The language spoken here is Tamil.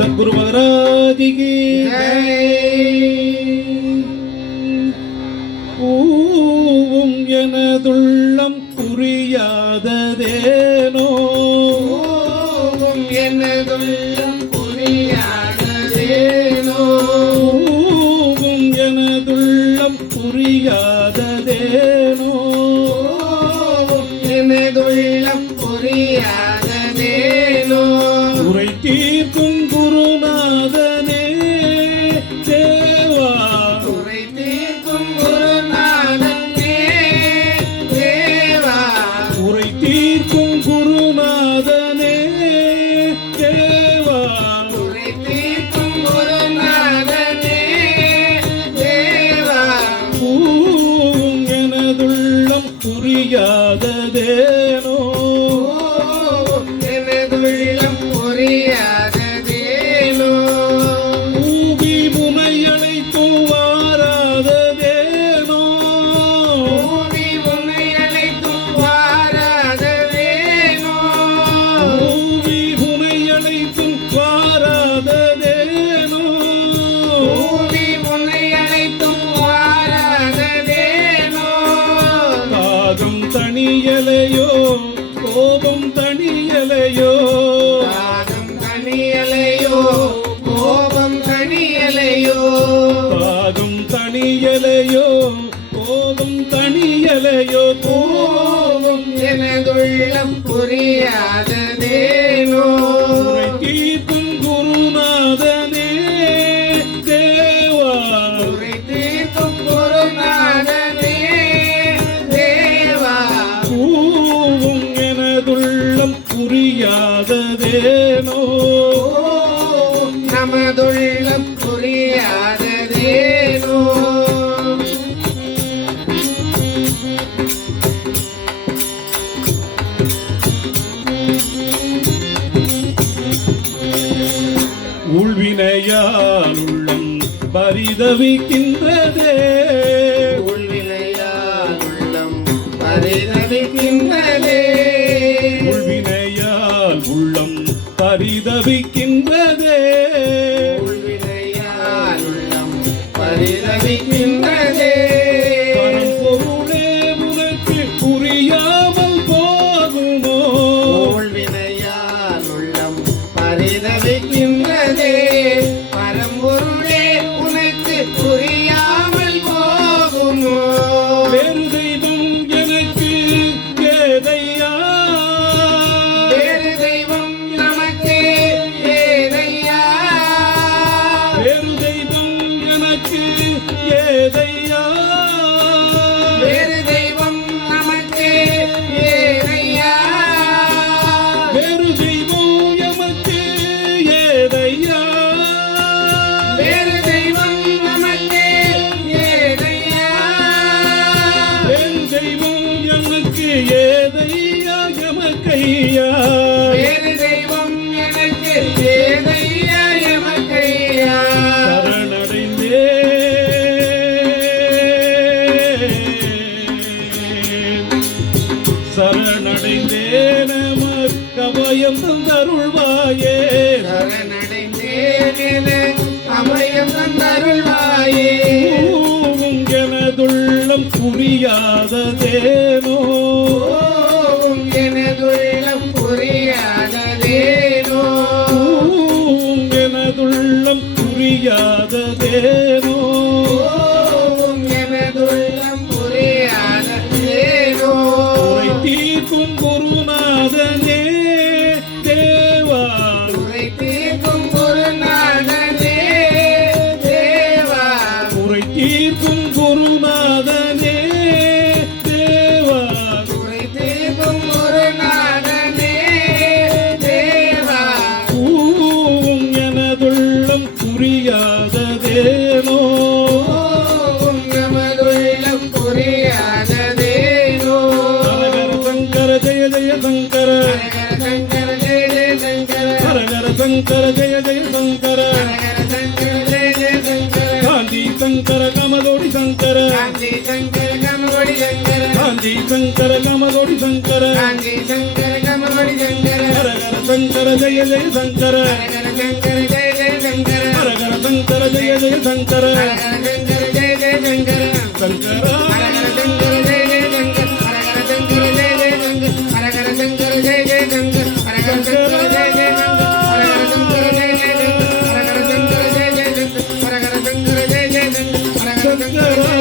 सदगुरु महाराज की பூவும் எனதுள்ளம் புரியாததேனோ? பூவும் எனதுள்ளம் புரியாததேனோ? பூவும் எனதுள்ளம் புரியாத புரியாததேனும் தணியலையோ கோபம் தணியலையோ தாகம் தணியலையோ கோபம் தணியலையோ தாகம் தணியலையோ கோபம் தணியலையோ கோபம் எனதுள்ளம் புரியாததேனோ புரியாததேனோ நமதுள்ளம் புரியாததேனோ உள்வினையால் உள்ளம் பரிதவிக்கின்றதே. உள்ளம் பரிதவிக்கின்றதே. பரிதவிக்கின்றதே. உள்ளம் பரிதவிக்கின்றதே. தந்தருள்வாயே. அமயம் தந்தருள்வாயே. உங்கெனதுள்ளம் புரியாத தேனோ. காஞ்சி சங்கர கமலோடி சங்கர காஞ்சி சங்கர கமலோடி சங்கர ஹரஹர சங்கர ஜெய ஜெய சங்கர ஹரஹர சங்கர ஜெய ஜெய சங்கர ஹரஹர சங்கர ஜெய ஜெய சங்கர ஹரஹர சங்கர ஜெய ஜெய சங்கர சங்கர ஹரஹர சங்கர ஜெய ஜெய சங்கர ஹரஹர சங்கர ஜெய ஜெய சங்கர ஹரஹர சங்கர ஜெய ஜெய சங்கர ஹரஹர சங்கர ஜெய ஜெய சங்கர ஹரஹர சங்கர ஜெய ஜெய சங்கர ஹரஹர சங்கர ஜெய ஜெய சங்கர ஹரஹர சங்கர ஜெய ஜெய சங்கர ஹரஹர சங்கர